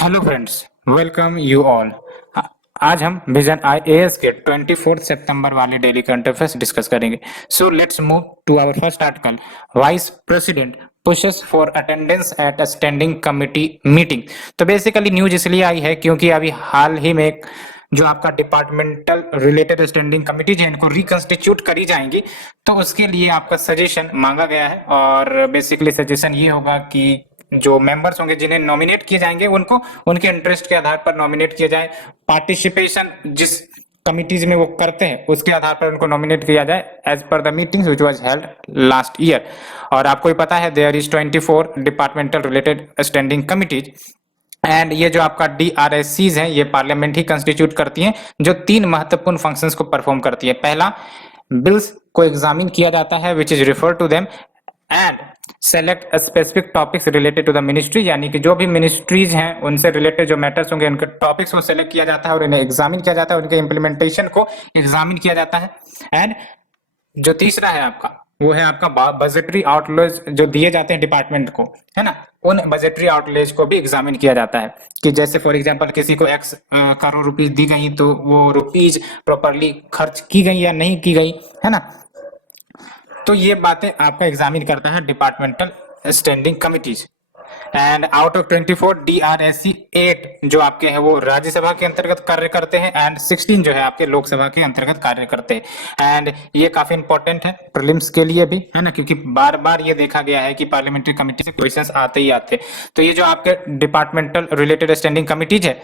Hello friends, welcome you all. आज हम vision IAS के 24 सितंबर वाले डेली करंट अफेयर्स डिस्कस करेंगे। So let's move to our first article. Vice president pushes for attendance at a standing committee meeting. तो basically news इसलिए आई है क्योंकि अभी हाल ही में जो आपका डिपार्टमेंटल रिलेटेड स्टैंडिंग कमिटी है इनको रिकंस्टिट्यूट करी जाएंगी, तो उसके लिए आपका सजेशन मांगा गया है। और बेसिकली सजेशन ये होगा कि जो मेंबर्स होंगे जिन्हें नॉमिनेट किए जाएंगे उनको उनके इंटरेस्ट के आधार पर नॉमिनेट किया जाए। पार्टिसिपेशन जिस कमिटीज में वो करते हैं उसके आधार पर उनको नॉमिनेट किया जाए as per the meetings which was held last year. और आपको ही पता है there is 24 departmental related standing committees and ये जो आपका DRSCs हैं ये पार्लियामेंट ही कंस्टिट्यूट करती हैं, जो तीन महत्वपूर्ण फंक्शंस को परफॉर्म करती है। पहला, बिल्स को एग्जामिन किया जाता है which is refer to them and select specific topics related to the ministry, यानी कि जो भी मिनिस्ट्रीज हैं उनसे रिलेटेड जो मैटर्स होंगे उनके टॉपिक्स को सेलेक्ट किया जाता है और इन्हें एग्जामिन किया जाता है, उनके इम्प्लीमेंटेशन को एग्जामिन किया जाता है। एंड जो तीसरा है आपका वो है आपका बजटरी आउटलेज जो दिए जाते हैं डिपार्टमेंट को, है ना, उन बजटरी आउटलेज को भी एग्जामिन किया जाता है कि जैसे फॉर एग्जांपल किसी को एक्स करोड़ रुपीज दी गई तो वो रुपीज प्रॉपरली खर्च की गई या नहीं की गई, है ना। तो ये बातें आपका एग्जामिन करता है departmental standing committees. And out of 24 DRSC 8 जो आपके हैं वो राज्यसभा के अंतर्गत कार्य करते हैं एंड 16 जो है आपके लोकसभा के अंतर्गत कार्य करते हैं। एंड ये काफी इंपॉर्टेंट है प्रीलिम्स के लिए भी, है ना, क्योंकि बार बार ये देखा गया है कि पार्लियामेंट्री कमेटी से क्वेश्चंस आते ही आते। तो ये जो आपके डिपार्टमेंटल रिलेटेड स्टैंडिंग कमिटीज है,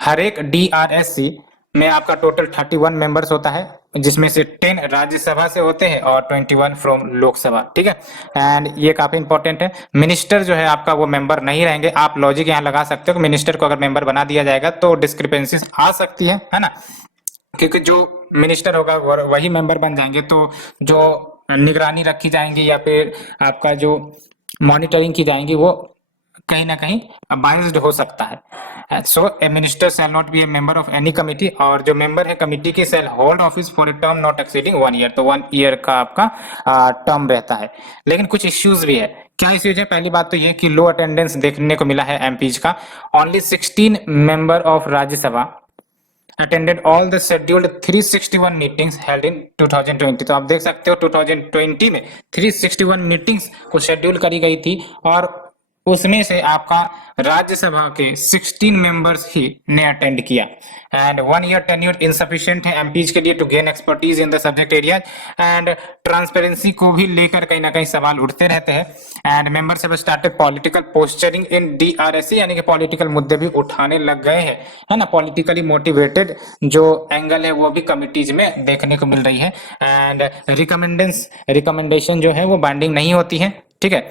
हर एक DRSC में आपका टोटल 31 मेंबर्स होता है, जिसमें से 10 राज्यसभा से होते हैं और 21 फ्रॉम लोकसभा, ठीक है। एंड ये काफी इंपॉर्टेंट है। मिनिस्टर जो है आपका वो मेंबर नहीं रहेंगे। आप लॉजिक यहाँ लगा सकते हो कि मिनिस्टर को अगर मेंबर बना दिया जाएगा तो डिस्क्रिपेंसीज आ सकती है ना, क्योंकि जो मिनिस्टर होगा वही मेंबर बन जाएंगे, तो जो निगरानी रखी जाएंगी या फिर आपका जो मॉनिटरिंग की जाएंगी वो कहीं ना कहीं बाइस्ड हो सकता है। So a minister shall not be a member of any committee, और जो मेंबर है कमिटी के shall hold office for a term not exceeding 1 year. तो 1 ईयर का आपका टर्म रहता है। लेकिन कुछ इश्यूज भी है। क्या इश्यूज है? पहली बात तो ये कि लो अटेंडेंस देखने को मिला है एमपीज का। Only 16 member of Rajya Sabha attended all the scheduled 361 meetings held in 2020। तो आप देख सकते हो 2020 में 361 मीटिंग्स को शेड्यूल करी गई थी और उसमें से आपका राज्यसभा के 16 मेंबर्स ही ने अटेंड किया। एंड 1 ईयर टेन्योर इनसफिशिएंट है एमपीज के लिए to gain expertise in the subject area. And transparency को भी लेकर कहीं ना कहीं सवाल उठते रहते हैं। And members have started political posturing in DRSC, यानी कि पॉलिटिकल मुद्दे भी उठाने लग गए हैं, है ना। पॉलिटिकली मोटिवेटेड जो एंगल है वो भी कमिटीज में देखने को मिल रही है। एंड रिकमेंडेशन जो है वो बाइंडिंग नहीं होती है, ठीक है।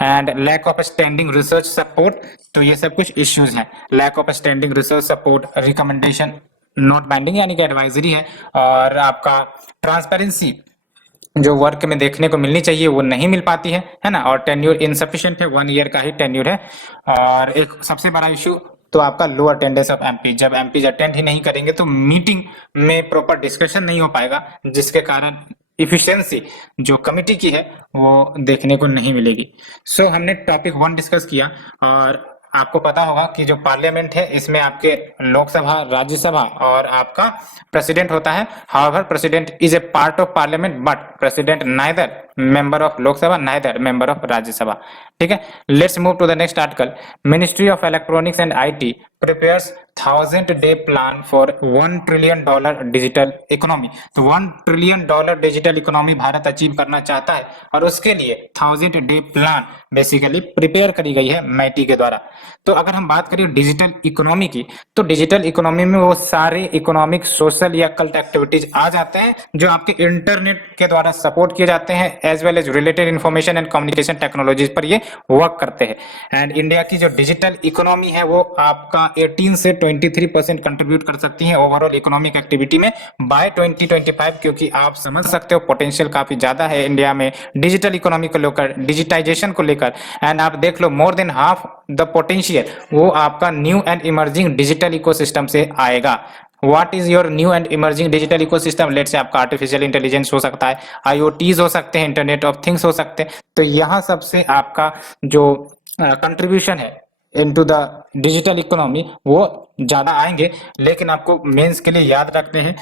And lack of standing research support, तो ये सब कुछ इश्यूज हैं। Lack of standing research support, recommendation not binding यानी कि एडवाइजरी है, और आपका ट्रांसपेरेंसी जो वर्क में देखने को मिलनी चाहिए वो नहीं मिल पाती है ना। और टेन्यूर इनसफिशिएंट है, 1 ईयर का ही टेन्यूर है। और एक सबसे बड़ा इशू तो आपका लो अटेंडेंस ऑफ एमपी। जब एमपी अटेंड ही नहीं करेंगे तो मीटिंग में प्रॉपर डिस्कशन नहीं हो पाएगा, जिसके कारण इफिशियंसी जो कमिटी की है वो देखने को नहीं मिलेगी। सो हमने टॉपिक 1 डिस्कस किया। और आपको पता होगा कि जो पार्लियामेंट है इसमें आपके लोकसभा, राज्यसभा और आपका प्रेसिडेंट होता है। However president is a part of parliament but president neither member of Lok Sabha neither member of Rajya Sabha, ठीक है। Let's move to the next article. Ministry of electronics and IT prepares 1000-day plan for $1 trillion digital economy. तो $1 trillion digital economy Bharat achieve करना चाहता है और उसके लिए 1000-day plan basically prepare करी गई है मैटी के द्वारा। तो अगर हम बात करें डिजिटल इकोनॉमी की, तो डिजिटल इकोनॉमी में वो सारे इकोनॉमिक, सोशल या कल्ट एक्टिविटीज आ जाते हैं जो आपके इंटरनेट के द्वारा सपोर्ट किए जाते हैं, as well as related information and communication technologies पर ये वर्क करते हैं। एंड इंडिया की जो डिजिटल इकोनॉमी है वो आपका 18 से 23% कंट्रीब्यूट कर सकती है ओवरऑल इकोनॉमिक एक्टिविटी में बाय 2025, क्योंकि आप समझ सकते हो पोटेंशियल काफी ज्यादा है इंडिया में डिजिटल इकोनॉमी को लेकर, डिजिटाइजेशन को लेकर। एंड आप देख लो more than half the potential वो आपका new and emerging digital ecosystem से आएगा। What is your new and emerging digital ecosystem? Let say आपका आर्टिफिशियल इंटेलिजेंस हो सकता है, IoTs हो सकते हैं, इंटरनेट ऑफ थिंग्स हो सकते हैं। तो यहाँ सबसे आपका जो कंट्रीब्यूशन है इनटू द डिजिटल इकोनॉमी वो ज़्यादा आएंगे। लेकिन आपको मेंस के लिए याद रखते हैं,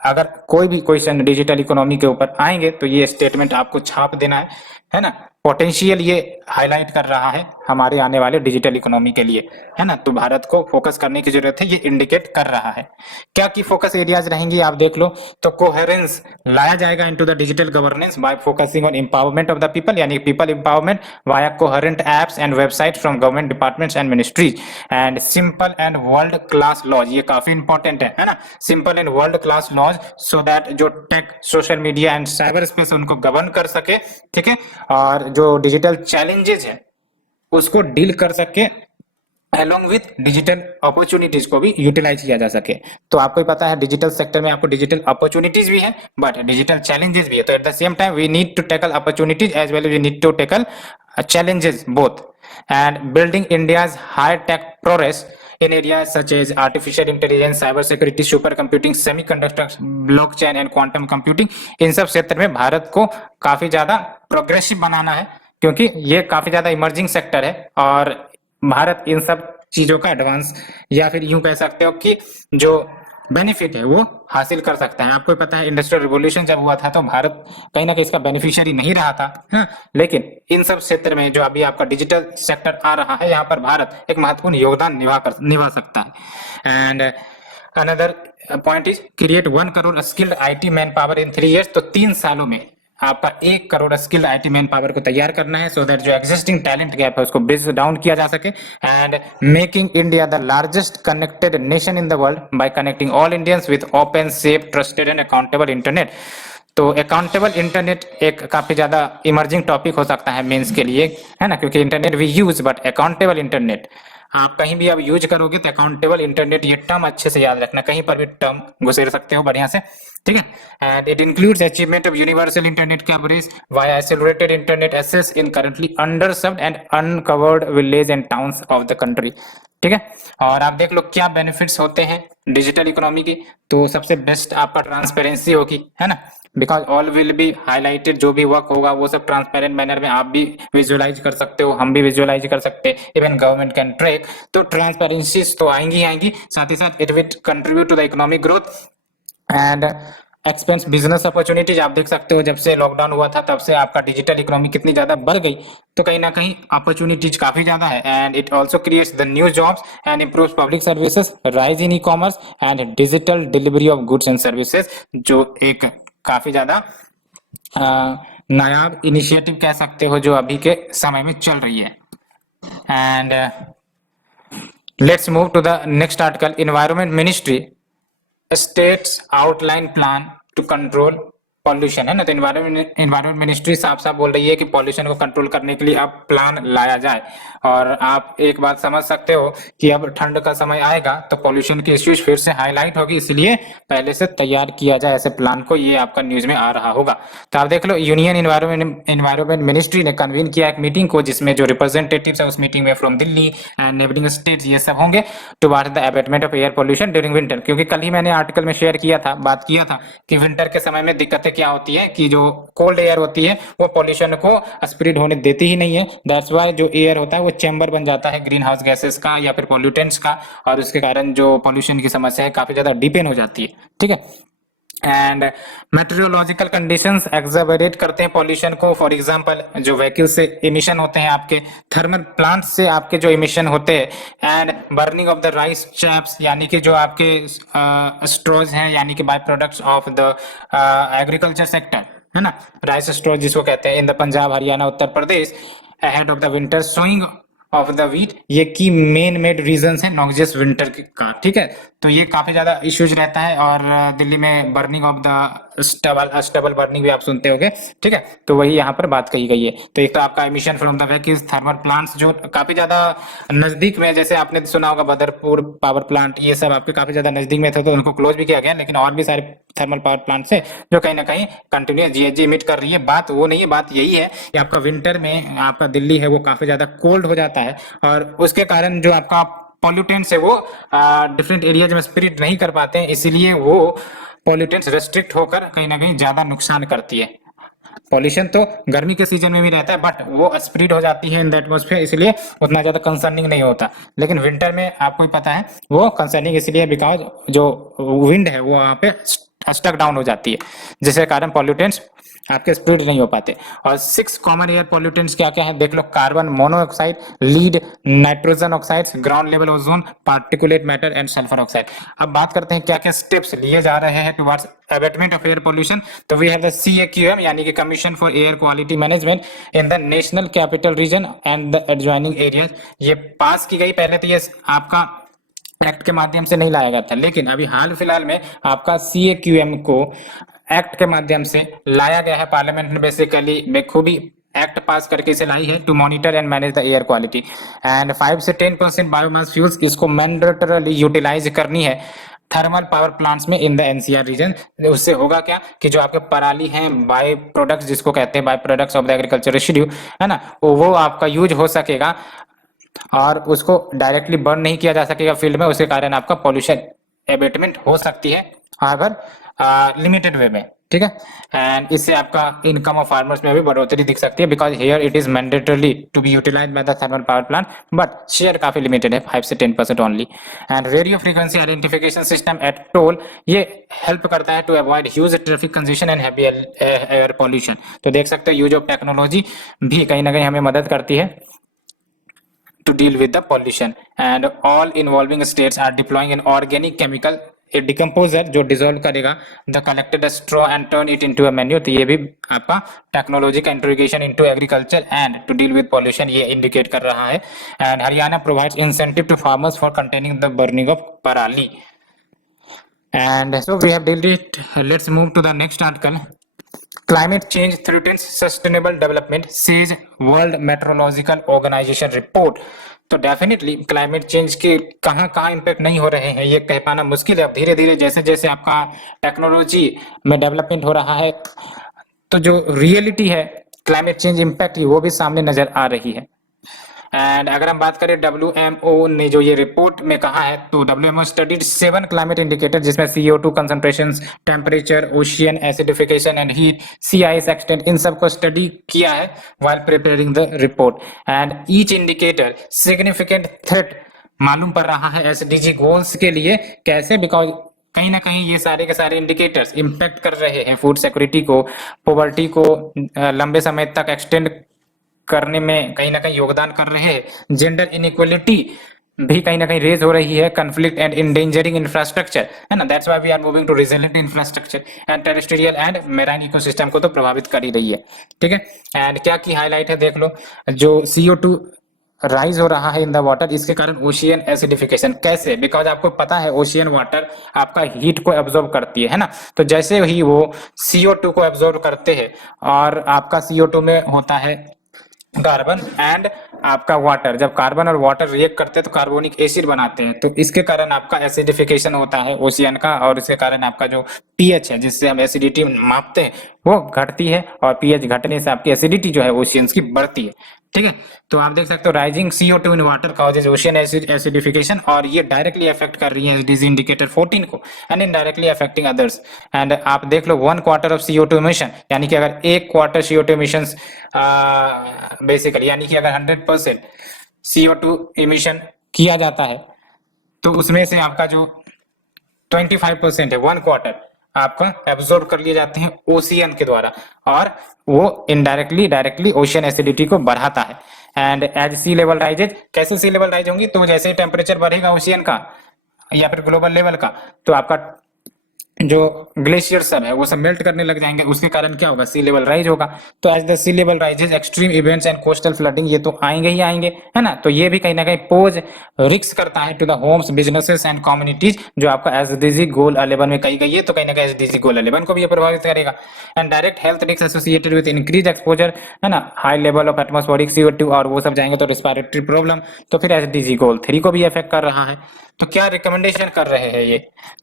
अगर कोई भी क्वेश्चन डिजिटल इकोनॉमी के ऊपर आएंगे तो ये स्टेटमेंट आपको छाप देना है ना। पोटेंशियल ये हाईलाइट कर रहा है हमारे आने वाले डिजिटल इकोनॉमी के लिए, है ना। तो भारत को फोकस करने की जरूरत है, ये इंडिकेट कर रहा है। क्या की फोकस एरियाज रहेंगी आप देख लो, तो कोहेरेंस लाया जाएगा into the digital governance by focusing on empowerment of the people, यानी people empowerment via coherent apps and website from government departments and ministries and simple and world class laws, ये काफी important है ना। Simple and world class laws so that जो tech, social media and cyber space उनको govern कर सके, ठीक है, और जो डिजिटल चैलेंजेस है उसको डील कर सके, अलोंग विथ डिजिटल अपॉर्चुनिटीज को भी यूटिलाइज किया जा सके। तो आपको पता है डिजिटल सेक्टर में आपको डिजिटल अपॉर्चुनिटीज भी है बट डिजिटल चैलेंजेस भी है। तो at the same time we need to tackle opportunities as well as we need to tackle challenges both, and building India's high-tech progress in areas such as artificial intelligence, cyber security, supercomputing, semiconductors, blockchain and quantum computing, इन सब क्षेत्र में भारत को काफी ज्यादा progressive बनाना है, क्योंकि ये काफी ज्यादा इमर्जिंग सेक्टर है और भारत इन सब चीजों का एडवांस, या फिर यूं कह सकते हो कि जो बेनिफिट है वो हासिल कर सकता है। आपको पता है इंडस्ट्रियल रिवॉल्यूशन जब हुआ था तो भारत कहीं ना कहीं इसका बेनिफिशियरी नहीं रहा था, हाँ? लेकिन इन सब क्षेत्र में जो अभी आपका डिजिटल सेक्टर आ रहा है, यहाँ पर भारत एक महत्वपूर्ण योगदान निभा सकता है। And another point is create 1 crore skilled IT man power in 3 years, तो 3 सालों में आपका 1 crore skilled IT man power को तैयार करना है, सो दैट जो एग्जिस्टिंग टैलेंट गैप है उसको ब्रिज डाउन किया जा सके। And making India the largest connected nation in the world by connecting all Indians with open, safe, trusted and accountable internet. तो अकाउंटेबल इंटरनेट एक काफी ज्यादा इमर्जिंग टॉपिक हो सकता है मेंस के लिए, है ना, क्योंकि internet we use but accountable internet आप कहीं भी अब यूज करोगे तो अकाउंटेबल इंटरनेट, ये टर्म अच्छे से याद रखना, कहीं पर भी टर्म घुसेड़ सकते हो बढ़िया से, ठीक है। And it includes achievement of universal internet coverage via accelerated internet access in currently underserved and uncovered village and towns of the country, ठीक है। और आप देख लो क्या बेनिफिट्स होते हैं डिजिटल इकोनॉमी की, तो सबसे बेस्ट आपका ट्रांसपेरेंसी होगी, है ना, because all will be highlighted, जो भी वर्क होगा वो सब ट्रांसपेरेंट मैनर में आप भी विजुअलाइज कर सकते हो, हम भी विजुअलाइज कर सकते हैं, इवन गवर्नमेंट कैन ट्रैक। तो ट्रांसपेरेंसी तो आएंगी आएंगी, साथ ही साथ it will contribute to the economic growth and expense business opportunities. आप देख सकते हो जब से लॉकडाउन हुआ था तब से आपका डिजिटल इकोनॉमी कितनी ज्यादा बढ़ गई, तो कहीं ना कहीं अपॉर्चुनिटीज काफी ज्यादा है। And it also creates the new jobs and improves public services, rise in e commerce and digital delivery of goods and services, जो एक काफी ज्यादा नायाब इनिशिएटिव कह सकते हो जो अभी के समय में चल रही है। And let's move to the next article. Environment ministry states outline plan to control pollution, है ना। तो एनवायरनमेंट मिनिस्ट्री साफ साफ बोल रही है कि पॉल्यूशन को कंट्रोल करने के लिए अब प्लान लाया जाए। और आप एक बात समझ सकते हो कि अब ठंड का समय आएगा तो पॉल्यूशन की इश्यूज फिर से हाईलाइट होगी, इसलिए पहले से तैयार किया जाए ऐसे प्लान को, ये आपका न्यूज में आ रहा होगा। तो आप देख लो यूनियन एनवायरनमेंट मिनिस्ट्री ने कन्वीन किया एक मीटिंग को, जिसमें जो रिप्रेजेंटेटिव्स है उस मीटिंग में from Delhi and neighbouring states ये सब होंगे, towards the abatement of air pollution during winter. क्योंकि कल ही मैंने आर्टिकल में शेयर किया था, बात किया था कि विंटर के समय में दिक्कतें क्या होती है कि जो कोल्ड एयर होती है वो पॉल्यूशन को स्प्रेड होने देती ही नहीं है। दैट्स व्हाई जो एयर होता है वो चैम्बर बन जाता है ग्रीन हाउस गैसेस का या फिर पॉल्यूटेंट्स का, और उसके कारण जो पॉल्यूशन की समस्या है काफी ज्यादा डीपेन हो जाती है, ठीक है। एंड मेट्रोलॉजिकल कंडीशंस एक्सर्बरेट करते हैं पॉल्यूशन को। फॉर एग्जांपल जो व्हीकल से इमिशन होते हैं, आपके थर्मल प्लांट से आपके जो इमिशन होते हैं, and burning of the rice chaffs, यानी कि जो आपके स्ट्रॉज हैं, यानी कि by products of the agriculture sector, है ना, राइस स्ट्रॉज जिसको कहते हैं, in the Punjab, Haryana, Uttar Pradesh ahead of the winter sowing of the wheat, ये की मेन रीजंस है नॉक्सियस विंटर का, ठीक है। तो ये काफी ज्यादा इश्यूज रहता है। और दिल्ली में burning of the stubble burning भी आप सुनते होंगे, ठीक है। तो वही यहाँ पर बात कही गई है। तो एक तो आपका emission from the vehicles, thermal plants जो काफी ज्यादा नजदीक में, जैसे आपने सुना होगा बदरपुर पावर प्लांट, ये सब आपके काफी ज्यादा नजदीक में थे तो उनको क्लोज भी किया गया, लेकिन और भी सारे थर्मल पावर प्लांट है जो कहीं ना कहीं कंटिन्यूस जीएचजी इमिट कर रही है। बात वो नहीं है, बात यही है कि आपका विंटर में आपका दिल्ली है वो काफी ज्यादा कोल्ड हो जाता है, और उसके कारण जो आपका पॉल्यूटेंट्स है वो डिफरेंट एरियाज में स्प्रेड नहीं कर पाते हैं, इसीलिए वो पॉल्यूटेंट्स रेस्ट्रिक्ट होकर कहीं ना कहीं ज्यादा नुकसान करती है। पॉल्यूशन तो गर्मी के सीजन में भी रहता है, बट वो स्प्रेड हो जाती है इन द एटमॉस्फेयर, इसलिए उतना ज्यादा कंसर्निंग नहीं होता। लेकिन विंटर में आपको ही पता है वो कंसर्निंग इसलिए बिकॉज जो विंड है वो वहाँ पे स्टक डाउन हो जाती है, जिसके कारण पॉल्यूटेंट्स आपके स्प्रेड नहीं हो पाते। और 6 कॉमन एयर पॉल्यूटेंट्स क्या क्या है देख लो, carbon monoxide, lead, nitrogen oxides, ground level ozone, particulate matter and sulphur oxide. अब बात करते हैं क्या क्या स्टेप्स लिए जा रहे हैं towards abatement of air pollution. तो वी हैव द CAQM यानी कि commission for air quality management in the national capital region and the adjoining areas. ये पास की गई, पहले तो ये आपका एक्ट के माध्यम से नहीं लाया गया था, लेकिन अभी हाल फिलहाल में आपका CAQM को एक्ट के माध्यम से लाया गया है। पार्लियामेंट ने बेसिकली बेखूबी एक्ट पास करके इसे लाई है to monitor and manage the air quality. And 5 से 10% बायोमास फ्यूल्स इसको मैंडेटरली यूटिलाइज करनी है थर्मल पावर प्लांट्स में इन द NCR रीजन। उससे होगा क्या कि जो आपके पराली हैं, बाय प्रोडक्ट्स जिसको कहते हैं, by products of the agriculture residue, है ना, वो आपका यूज हो सकेगा और उसको डायरेक्टली बर्न नहीं किया जा सकेगा फील्ड में। उसके कारण आपका पॉल्यूशन एबेटमेंट हो सकती है अगर लिमिटेड वे में, ठीक है। एंड इससे आपका इनकम ऑफ फार्मर्स में भी बढ़ोतरी दिख सकती है, because here it is mandatorily to be utilize by the thermal power plant, but share काफी लिमिटेड है, 5 से 10% only. And radio frequency identification system at toll, ये हेल्प करता है to avoid huge traffic congestion and heavy air pollution. तो देख सकते हो यूज ऑफ टेक्नोलॉजी भी कहीं ना कहीं हमें मदद करती है to deal with the pollution। and all involving states are deploying an organic chemical a decomposer जो डिसॉल्व करेगा the collected straw and turn it into a manure. तो ये भी आपका टेक्नोलॉजी का integration into agriculture and to deal with pollution ये indicate कर रहा है। And Haryana provides incentive to farmers for containing the burning of parali. and so we have dealt it, let's move to the next article। Climate change threatens sustainable development, says World Meteorological Organization report। तो definitely climate change के कहाँ कहाँ impact नहीं हो रहे हैं ये कह पाना मुश्किल है। अब धीरे धीरे जैसे जैसे आपका टेक्नोलॉजी में डेवलपमेंट हो रहा है, तो जो रियलिटी है क्लाइमेट चेंज इम्पैक्ट की वो भी सामने नजर आ रही है। एंड अगर हम बात करें WMO ने जो ये रिपोर्ट में कहा है, तो WMO स्टडीड 7 क्लाइमेट इंडिकेटर जिसमें CO2 concentrations, temperature, ocean acidification and heat, sea ice extent, इन सब को स्टडी किया है while preparing the report. And each indicator significant threat मालूम पड़ रहा है SDG गोल्स के लिए। कैसे? बिकॉज कहीं ना कहीं ये सारे के सारे इंडिकेटर्स इम्पैक्ट कर रहे हैं फूड सिक्योरिटी को, पॉवर्टी को लंबे समय तक एक्सटेंड करने में कहीं ना कहीं योगदान कर रहे हैं। जेंडर इनइक्वालिटी भी कहीं ना कहीं रेज हो रही है, कंफ्लिक्ट एंड इंडेंजरिंग इंफ्रास्ट्रक्चर, है ना, that's why we are moving to resilient infrastructure. And terrestrial and marine ecosystem को तो प्रभावित कर ही रही है, ठीक है। एंड क्या की हाईलाइट है देख लो, जो CO2 राइज हो रहा है इन द वाटर, इसके कारण ओशियन एसिडिफिकेशन। कैसे? बिकॉज आपको पता है ओशियन वाटर आपका हीट को एब्जॉर्ब करती है ना, तो जैसे ही वो CO2 को एब्जॉर्ब करते हैं और आपका CO2 में होता है कार्बन एंड आपका वाटर, जब कार्बन और वाटर रिएक्ट करते हैं तो कार्बोनिक एसिड बनाते हैं, तो इसके कारण आपका एसिडिफिकेशन होता है ओशियन का, और इसके कारण आपका जो pH है जिससे हम एसिडिटी मापते हैं वो घटती है, और pH घटने से आपकी एसिडिटी जो है ओशियंस की बढ़ती है, ठीक है। तो आप देख सकते हो rising CO2 in water causes ocean acidification, और ये डायरेक्टली अफेक्ट कर रही है SDG इंडिकेटर 14 को and indirectly affecting others. And आप देख लो 1 क्वार्टर ऑफ CO2 इमिशन, यानी कि अगर 1 क्वार्टर CO2 इमिशंस बेसिकली, यानी कि अगर 100% CO2 इमिशन किया जाता है तो उसमें से आपका जो 25% है 1 क्वार्टर आपका एब्जॉर्ब कर लिए जाते हैं ओशियन के द्वारा, और वो इनडायरेक्टली डायरेक्टली ओशियन एसिडिटी को बढ़ाता है। And as sea level rises, कैसे सी लेवल राइज होंगी? तो जैसे टेम्परेचर बढ़ेगा ओशियन का या फिर ग्लोबल लेवल का, तो आपका जो ग्लेशियर सब है वो सब मेल्ट करने लग जाएंगे, उसके कारण क्या होगा? सी लेवल राइज होगा। तो as the sea level rises extreme events and coastal flooding ये तो आएंगे ही आएंगे, है ना। तो ये भी कहीं ना कहीं पोज रिस्क करता है to the homes, businesses and communities, जो आपका SDG गोल 11 में कही गई है, तो कहीं ना कहीं SDG गोल 11 को भी ये प्रभावित करेगा। And direct health risk associated with increase exposure, है ना, high level of atmospheric CO2 और वो सब जाएंगे तो रिस्पिरेटरी प्रॉब्लम, तो फिर SDG गोल 3 को भी अफेक्ट कर रहा है। तो क्या रिकमेंडेशन कर रहे हैं ये?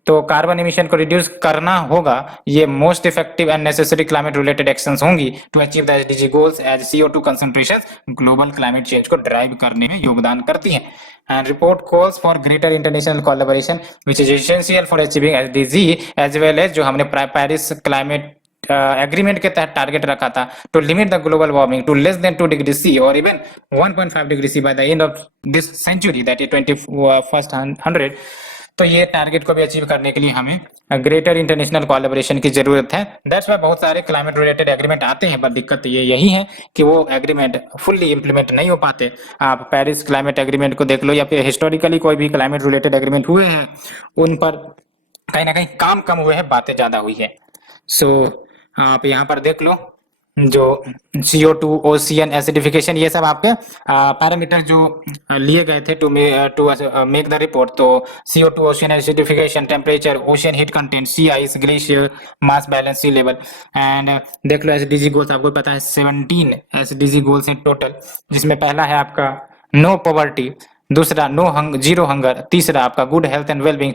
तो कार्बन एमिशन को रिड्यूस करना होगा, ये most effective and necessary climate related actions होंगी to achieve the SDG goals, as CO2 concentrations global climate change को ड्राइव करने में योगदान करती हैं। And report calls for greater international collaboration which is essential for achieving SDG as well as जो हमने Paris climate agreement के तहत टारगेट रखा था to limit the global warming to less than 2 degree C और even 1.5 degree C by the end of this century that is 21st 100। तो ये target को भी अचीव करने के लिए हमें ग्रेटर इंटरनेशनल कोलैबोरेशन की जरूरत है। दैट्स वाई बहुत सारे क्लाइमेट रिलेटेड एग्रीमेंट आते हैं, पर दिक्कत ये यही है कि वो एग्रीमेंट फुल्ली इंप्लीमेंट नहीं हो पाते। आप पेरिस क्लाइमेट एग्रीमेंट को देख लो या फिर हिस्टोरिकली कोई भी क्लाइमेट रिलेटेड एग्रीमेंट हुए हैं, उन पर कहीं ना कहीं काम कम हुए हैं, बातें ज्यादा हुई है। सो आप यहाँ पर देख लो जो CO2 ओशियन एसिडिफिकेशन, ये सब आपके पैरामीटर जो लिए गए थे टू मेक द रिपोर्ट। तो CO2 ocean acidification, temperature, ocean heat content, sea ice, glacier, mass balance, sea level. And देख लो SDG गोल्स, आपको पता है 17 SDG गोल्स हैं टोटल, जिसमें पहला है आपका नो पॉवर्टी, दूसरा जीरो हंगर, तीसरा आपका गुड हेल्थ एंड वेलबींग।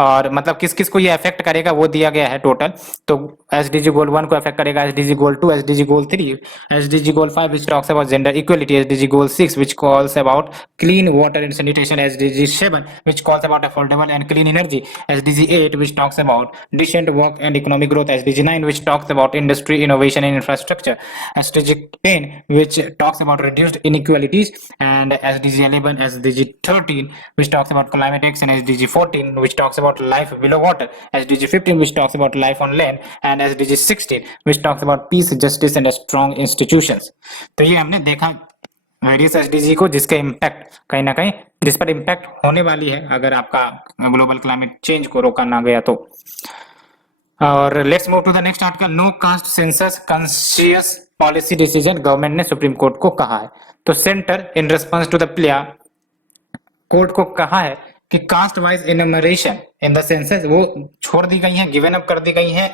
और मतलब किस किस को ये अफेक्ट करेगा वो दिया गया है टोटल। तो SDG गोल 1 को अफेक्ट करेगा, SDG goal 2, SDG goal 3, SDG goal 5 which talks about gender equality, SDG goal 6 which calls about clean water and sanitation, SDG 7 which calls about affordable and clean energy, SDG 8 which talks about decent work and economic growth, SDG 9 which talks about industry, innovation and infrastructure, SDG 10 which talks about reduced inequalities, and SDG 11, SDG 13 which talks about climate action, SDG 14 which talks about life below water, SDG 15 which talks about life on land, and SDG 16 which talks about peace, justice and strong institutions। तो ये हमने देखा various SDG को, जिसका impact कहीं ना कहीं जिस पर इम्पैक्ट होने वाली है अगर आपका ग्लोबल क्लाइमेट चेंज को रोका ना गया तो। और let's move to the next article, no caste census conscious policy decision, government ने सुप्रीम कोर्ट को कहा है। तो centre in response to the player court को कहा है कि caste wise enumeration in the census वो छोड़ दी गई है, गिवन अप कर दी गई है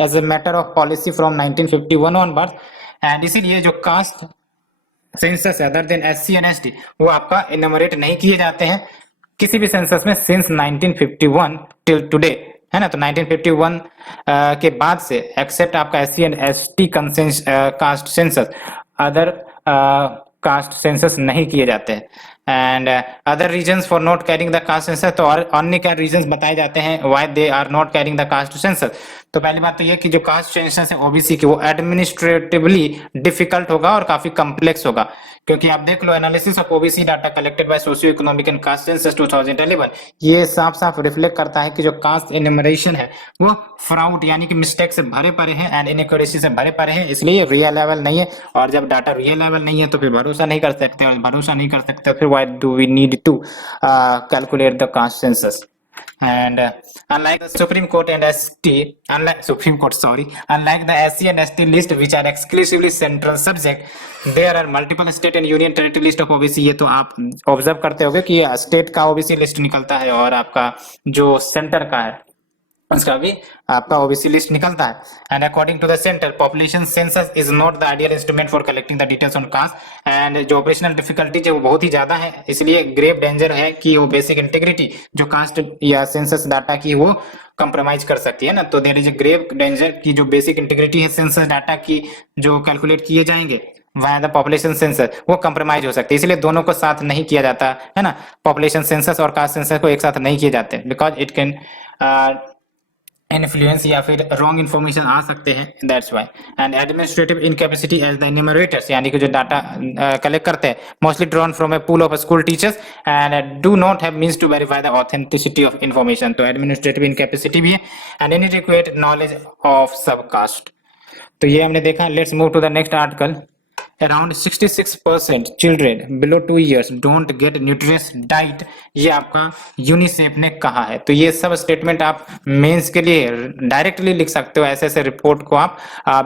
as a matter of policy from 1951 onward. And इसीलिए जो कास्ट सेंसस है other than SC and ST वो आपका इनमरेट नहीं किए जाते हैं किसी भी सेंसस में सिंस 1951 टिल टुडे, है ना। तो 1951 के बाद से एक्सेप्ट आपका SC and ST caste census, other caste census नहीं किए जाते हैं। And other reasons for not carrying the caste census, तो और अन्य क्या रीजंस बताए जाते हैं why they are not carrying the caste census. तो पहली बात तो ये कि जो कास्ट सेंसस है OBC की वो एडमिनिस्ट्रेटिवली डिफिकल्ट होगा और काफी कॉम्प्लेक्स होगा, क्योंकि आप देख लो analysis of OBC data collected by socio economic and caste census 2011, ये साफ साफ रिफ्लेक्ट करता है कि जो कास्ट इनमरेशन है वो फ्रॉड यानी कि मिस्टेक से भरे पड़े हैं एंड इनएक्यूरेसी से भरे पड़े हैं, इसलिए रियल लेवल नहीं है। और जब डाटा रियल लेवल नहीं है तो फिर भरोसा नहीं कर सकते, और भरोसा नहीं कर सकते फिर why do we need to calculate the caste census. And unlike the Supreme Court and unlike the SC and ST list which are exclusively central subject, there are multiple state and union territory list of OBC। ये तो आप observe करते होंगे कि state का OBC list निकलता है और आपका जो सेंटर का है उसका भी आपका OBC लिस्ट निकलता है। And according to the centre population census is not the ideal instrument for collecting the details on caste, and जो ऑपरेशनल डिफिकल्टीज है वो बहुत ही ज्यादा है, इसलिए ग्रेव डेंजर है कि वो बेसिक इंटीग्रिटी जो कास्ट या सेंसस डाटा की वो कंप्रोमाइज कर सकती है ना। तो there is a grave danger की जो बेसिक इंटीग्रिटी है सेंसस डाटा की जो कैलकुलेट किए जाएंगे वाया द पॉपुलेशन सेंसस वो कंप्रोमाइज हो सकती है, इसलिए दोनों को साथ नहीं किया जाता है ना। पॉपुलेशन सेंसस और कास्ट सेंसस को एक साथ नहीं किए जाते बिकॉज इट कैन इन्फ्लुएंस या फिर रॉन्ग इन्फॉर्मेशन आ सकते हैं, that's why. And administrative incapacity as the enumerators, यानी कि जो डाटा कलेक्ट करते हैं mostly drawn from a pool of school teachers and do not have means to verify the authenticity of information. तो administrative incapacity भी है and inadequate knowledge of sub caste. तो ये हमने देखा। Let's move to the next article. Around 66% children below 2 years don't get nutritious diet, ये आपका UNICEF ने कहा है। तो ये सब स्टेटमेंट आप मेंस के लिए डायरेक्टली लिख सकते हो, ऐसे ऐसे रिपोर्ट को आप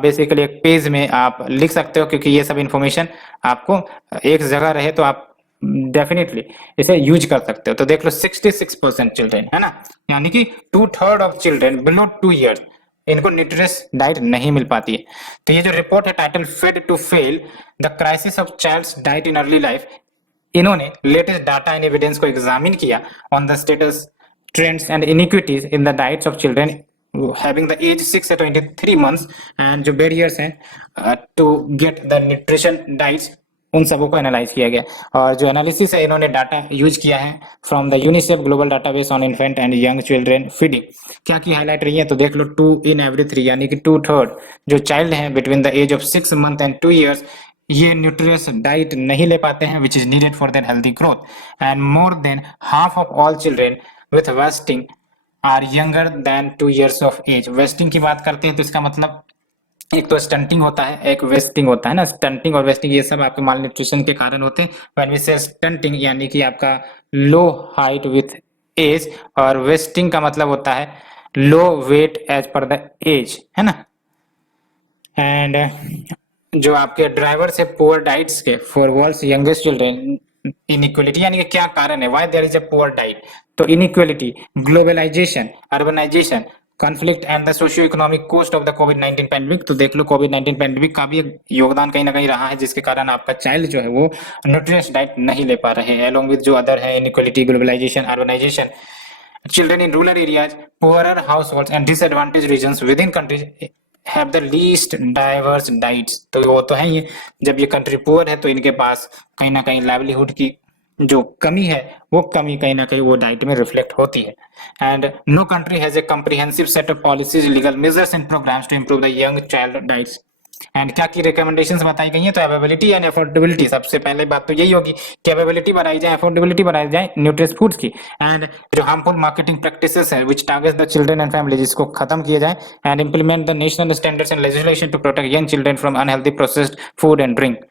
बेसिकली एक पेज में आप लिख सकते हो, क्योंकि ये सब इंफॉर्मेशन आपको एक जगह रहे तो आप डेफिनेटली इसे यूज कर सकते हो। तो देख लो 66% चिल्ड्रेन, है ना, यानी कि 2/3 ऑफ चिल्ड्रेन बिलो 2 years इनको न्यूट्रिशियस डाइट नहीं मिल पाती है। तो ये जो रिपोर्ट है title fed to fail the crisis of child's diet in early life, इन्होंने लेटेस्ट डाटा एंड एविडेंस को एग्जामिन किया on the status trends and inequities in the diets of children having the age 6 to 23 months, and जो barriers हैं to get the nutrition diets उन सबों को analyse किया गया। और जो एनालिसिस है इन्होंने डाटा यूज किया है from the UNICEF global database on infant and young children feeding. क्या की हाईलाइट रही है तो देख लो 2 in every 3 यानी कि 2/3 जो चाइल्ड हैं between the age of 6 month and 2 years ये न्यूट्रियस डाइट नहीं ले पाते हैं which is needed for their healthy growth. And more than half of all children with wasting are younger than 2 years of age. Wasting की बात करते हैं तो इसका मतलब एक तो स्टंटिंग होता है, एक वेस्टिंग होता है ना। स्टंटिंग और वेस्टिंग ये सब आपके माल न्यूट्रिशन के कारण होते हैं। व्हेन वी से स्टंटिंग यानी कि आपका लो हाइट विथ एज, और वेस्टिंग का मतलब होता है low weight age per the age, है ना। एंड जो आपके ड्राइवर्स है पुअर डाइट्स के for world's youngest children inequality, यानी कि क्या कारण है why there is a poor diet, तो inequality, globalisation, urbanisation, conflict and the socio economic cost of the कोविड-19 पैंडेमिक। तो देख लो कोविड-19 पैंडेमिक का भी योगदान कहीं ना कहीं रहा है जिसके कारण आपका चाइल्ड जो है वो न्यूट्रिशियस डाइट नहीं ले पा रहे हैं। अलोंग विद जो अदर है inequality, globalisation, urbanisation, children in rural areas, poorer households and disadvantaged regions within countries have the least diverse diets। तो वो तो है ही, जब ये कंट्री पुअर है तो इनके पास कहीं ना कहीं लाइवलीहुड की जो कमी है वो कमी कहीं ना कहीं वो डाइट में रिफ्लेक्ट होती है। And no country has a comprehensive set of policies, legal measures and programmes to improve the young child diets. And क्या की रिकमेंडेशंस बताई गई हैं तो अवेलेबिलिटी एंड अफोर्डेबिलिटी, सबसे पहले बात तो यही होगी कि अवेलेबिलिटी बढ़ाई जाए, अफोर्डेबिलिटी बढ़ाई जाए न्यूट्रियस फूड्स की। एंड जो हार्मफुल मार्केटिंग प्रैक्टिसेस है which targets the children and families, इसको खत्म किया जाए। And implement the national standards and legislation to protect young children from unhealthy processed food and drink.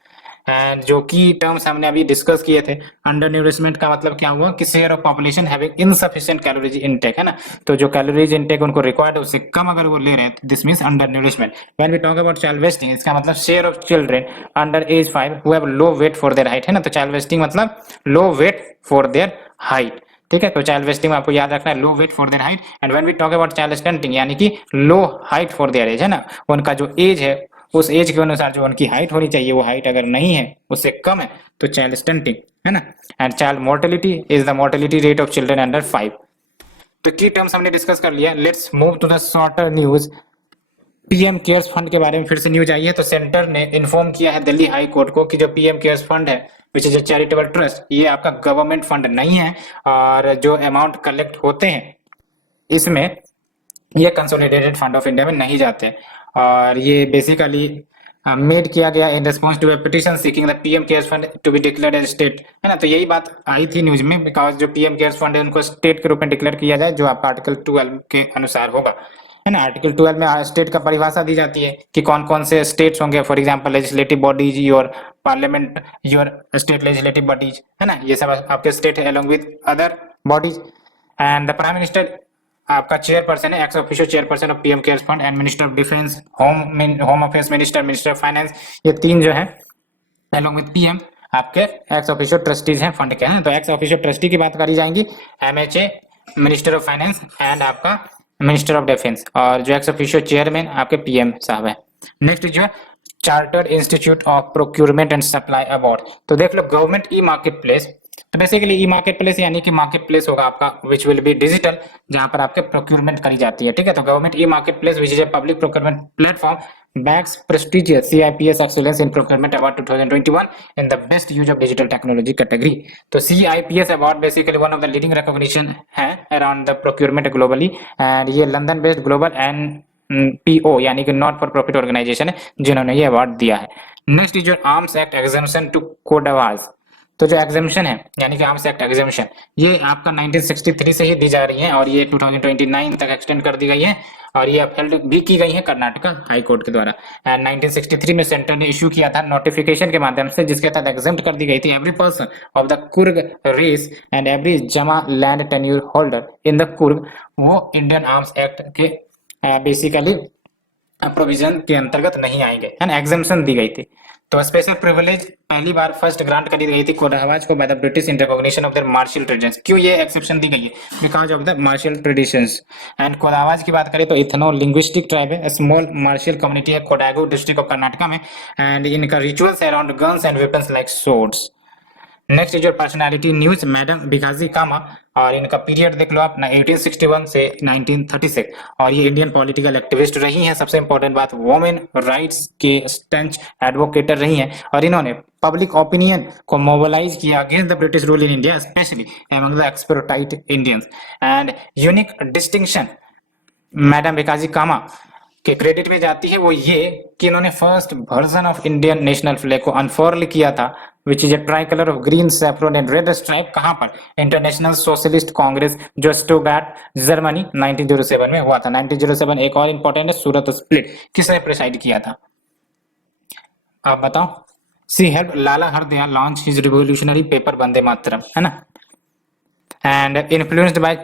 And जो की टर्म्स हमने अभी डिस्कस किए थे, अंडर न्यूरिशमेंट का मतलब क्या हुआ कि share of population having insufficient calories intake, है ना। तो जो कैलोरीज इनटेक उनको रिक्वायर्ड है उससे कम अगर वो ले रहे हैं, this means undernourishment. When we talk about child wasting, इसका मतलब share of children under age 5 who have low weight for their height, है ना। तो चाइल्ड वेस्टिंग मतलब low weight for their height, ठीक है। तो चाइल्ड वेस्टिंग में आपको याद रखना है low weight for their height. And when we talk about child stunting यानी कि low height for their age, है ना। उनका जो एज है उस एज के अनुसार जो उनकी हाइट होनी चाहिए वो हाइट अगर नहीं है, उससे कम है, तो चाइल्ड स्टंटिंग, है ना। And child mortality is the mortality rate of children under 5। तो की टर्म्स हमने डिस्कस कर लिया। Let's move to the shorter news. PM CARES fund के बारे में फिर से न्यूज आई है। तो सेंटर ने इन्फॉर्म किया है दिल्ली हाई कोर्ट को कि जो पीएम केयर्स फंड है which is a charitable trust, ये आपका गवर्नमेंट फंड नहीं है, और जो अमाउंट कलेक्ट होते हैं इसमें ये कंसोलिडेटेड फंड ऑफ इंडिया में नहीं जाते। और ये बेसिकली मेड किया गया in response to a petition seeking the PM CARES fund to be declared as state, है ना। तो यही बात आई थी न्यूज में, बिकॉज जो पीएम केयर्स फंड है उनको स्टेट के रूप में डिक्लेयर किया जाए जो आपका आर्टिकल 12 के अनुसार होगा, है ना। आर्टिकल 12 में स्टेट का परिभाषा दी जाती है कि कौन कौन से स्टेट्स होंगे। For example legislative bodies, your parliament, your state legislative bodies, है ना, ये सब आपके स्टेट है along with other bodies. And the prime minister आपका चेयरपर्सन है, ex officio chairperson of PM CARES fund, and minister of defence, home affairs minister, minister of finance, ये तीन जो है अलोंग विद पीएम आपके एक्स ऑफिशियो ट्रस्टीज हैं fund के, हैं। तो एक्स ऑफिशियो ट्रस्टी की बात करी जाएंगी MHA, minister of finance and आपका मिनिस्टर ऑफ डिफेंस, और जो एक्स ऑफिशियो चेयरमैन आपके पीएम साहब है। नेक्स्ट जो है chartered institute of procurement and supply award. तो देख लो गवर्नमेंट ई मार्केट प्लेस, तो बेसिकली ई मार्केट प्लेस यानी कि मार्केट प्लेस होगा आपका विच विल बी डिजिटल, जहां पर आपके प्रोक्यूरमेंट करी जाती है, ठीक है। तो government e market place which is a public procurement platform bags prestigious CIPS excellence in procurement award 2021 in the best use of digital technology category. तो CIPS award basically one of the leading recognition है around the procurement globally, and ये London based global NPO यानी कि not for profit organisation है जिन्होंने ये award दिया है। Next is your arms act exemption to Kodava. तो जो एग्जामिशन है यानी कि आर्म्स एक्ट एग्जामिशन, ये आपका 1963 से ही दी जा रही है और ये 2029 तक एक्सटेंड कर दी गई है, और ये अपहेल्ड भी की गई है कर्नाटका हाई कोर्ट के द्वारा। एंड 1963 में सेंटर ने इश्यू किया था नोटिफिकेशन के माध्यम से, जिसके तहत एग्जेम्प्ट कर दी गई थी every person of the Coorg race and every jamma land tenure holder in the Coorg, वो इंडियन आर्म्स एक्ट के बेसिकली प्रोविजन के अंतर्गत नहीं आएंगे, है ना, एग्जामिशन दी गई थी। तो स्पेशल प्रिविलेज पहली बार फर्स्ट ग्रांट करी गई थी कोडावाज को by the British in recognition of their martial traditions. क्यों ये एक्सेप्शन दी गई है? Because of the martial traditions. And Kodavas की बात करें तो इथनो लिंग्विस्टिक ट्राइब है, स्मॉल मार्शियल कम्युनिटी है कोडागु डिस्ट्रिक्ट ऑफ कर्नाटका में, एंड इनका rituals around guns and weapons like swords. Next is your personality news, madam Bhikaiji Cama, और इनका पीरियड देख लो आप 1861 से 1936, और ये इंडियन पॉलिटिकल एक्टिविस्ट रही हैं। सबसे इंपॉर्टेंट बात, वोमेन राइट्स के स्टंच एडवोकेटर रही हैं, और इन्होंने पब्लिक ओपिनियन को मोबिलाइज किया against the British rule in India, especially among the exploited Indians. And unique distinction madam Bhikaiji Cama के क्रेडिट में जाती है वो ये कि इन्होंने first version of Indian national flag को अनफर्ल किया था, which is a tricolour of green, saffron and red stripe. कहां पर? इंटरनेशनल सोशलिस्ट कांग्रेस जो स्टुटगार्ट जर्मनी 1907 में हुआ था। 1907 एक और इंपॉर्टेंट है, सूरत स्प्लिट किसने प्रेसाइड किया था? आप बताओ। She help Lala Hardayal launch his revolutionary paper Vande Mataram, है ना। And influenced by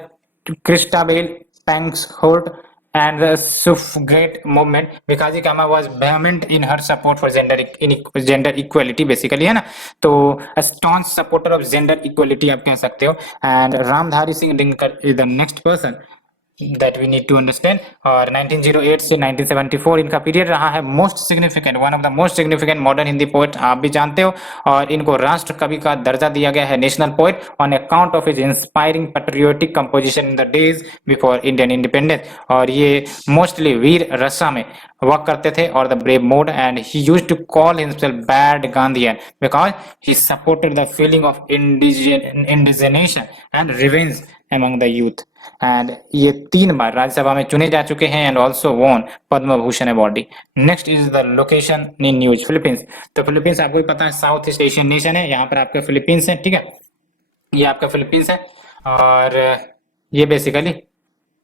Christabel Pankhurst and the suffragette movement, Bhikaji Cama was vehement in her support for gender equality basically, है ना। तो a staunch supporter of gender equality आप कह सकते हो। and Ramdhari Singh Dinkar is the next person that we need to understand। और 1908 से 1974 इनका पीरियड रहा है most significant, one of the most significant modern Hindi poet, आप भी जानते हो। और इनको राष्ट्र कवि का दर्जा दिया गया है, national poet, on account of his inspiring patriotic composition in the days before Indian independence. और ये मोस्टली वीर रसा में वर्क करते थे और the brave mode, and he used to call himself bad Gandhian because he supported the feeling of indignation and revenge among the youth। And ये 3 बार राज्यसभा में चुने जा चुके हैं and also won Padma Bhushan award. Next is the location in news, Philippines. तो Philippines आपको भी पता है साउथ ईस्ट एशियन नेशन है, यहाँ पर आपके फिलीपींस है, ठीक है, ये आपका फिलीपींस है। और ये बेसिकली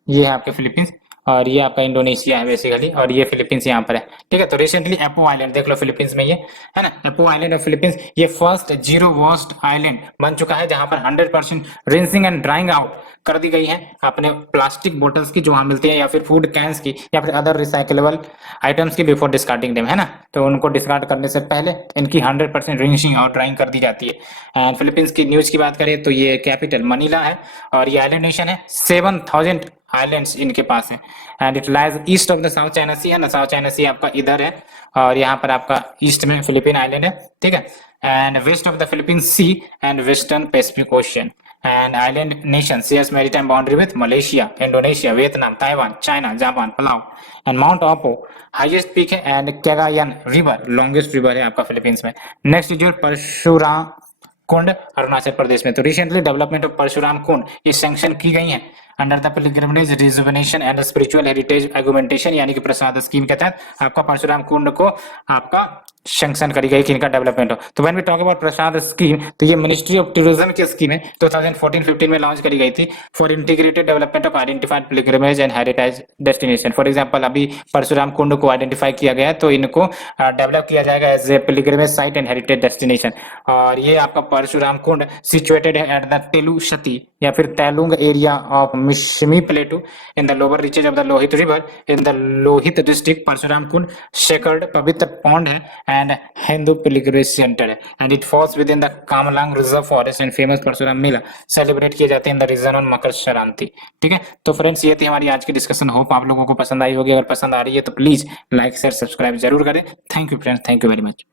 ये है आपके फिलीपींस, और ये आपका इंडोनेशिया है बेसिकली, और ये फिलीपींस यहाँ पर है, ठीक है। तो रिसेंटली एपो आइलैंड देख लो फिलीपींस में, ये है ना, एपो आइलैंड ऑफ फिलीपींस, ये फर्स्ट जीरो वेस्ट आइलैंड बन चुका है जहां पर 100% रिंसिंग एंड ड्राइंग आउट कर दी गई है अपने प्लास्टिक बोतल्स की जो वहां मिलती है, या फिर फूड कैंस की, या फिर अदर रिसाइकलेबल आइटम्स की, बिफोर डिस्कार्डिंग देम, है ना। तो उनको डिस्कार्ड करने से पहले इनकी 100% रिंसिंग और ड्राइंग कर दी जाती है। एंड फिलीपींस की न्यूज की बात करें तो ये कैपिटल मनीला है, और ये आइलैंड नेशन है, 7000 आइलैंड्स इनके पास है। And it lies east of the South China Sea, है ना, साउथ चाइना सी आपका इधर है, और यहाँ पर आपका ईस्ट में फिलीपीन आइलैंड है, ठीक है। And west of the Philippine Sea and western Pacific Ocean. And island nation shares maritime boundary with Malaysia, Indonesia, Vietnam, Taiwan, China, Japan, Palau. And Mount Apo highest peak है, and Cagayan river longest river है आपका Philippines में। Next is your Parshuram Kund Arunachal Pradesh में। तो recently development of Parshuram Kund ये sanction की गई है under the pilgrimage rejuvenation and spiritual heritage एगुमेंटेशन, यानी कि प्रसाद स्कीम के तहत आपका परशुराम कुंड को आपका सैंक्शन करी गई कि इनका डेवलपमेंट हो। तो when we talk about PRASAD scheme, तो ये मिनिस्ट्री ऑफ टूरिज्म की स्कीम है, 2014-15 में लॉन्च करी गई थी for integrated development of identified pilgrimage and heritage destination. For example अभी परशुराम कुंड को आइडेंटिफाई किया गया है, तो इनको डेवलप किया जाएगा as a pilgrimage site and heritage destination. और ये आपका परशुराम कुंड सिचुएटेड है एट द तेलुशती या फिर Telung area of Mishmi plateau in the lower reaches of the Lohit river in the Lohit district. Parshuram Kund sacred पवित्र पॉन्ड है एंड हिंदू पिलग्रिमेज सेंटर है, and it falls within the Kamlang reserve forest and famous Parshuram mela celebrate किए जाते हैं in the reason on Makar Sankranti, ठीक है। तो friends ये थी हमारी आज की डिस्कशन, होप आप लोगों को पसंद आई होगी। अगर पसंद आ रही है तो प्लीज लाइक शेयर सब्सक्राइब जरूर करें। Thank you friends, thank you very much.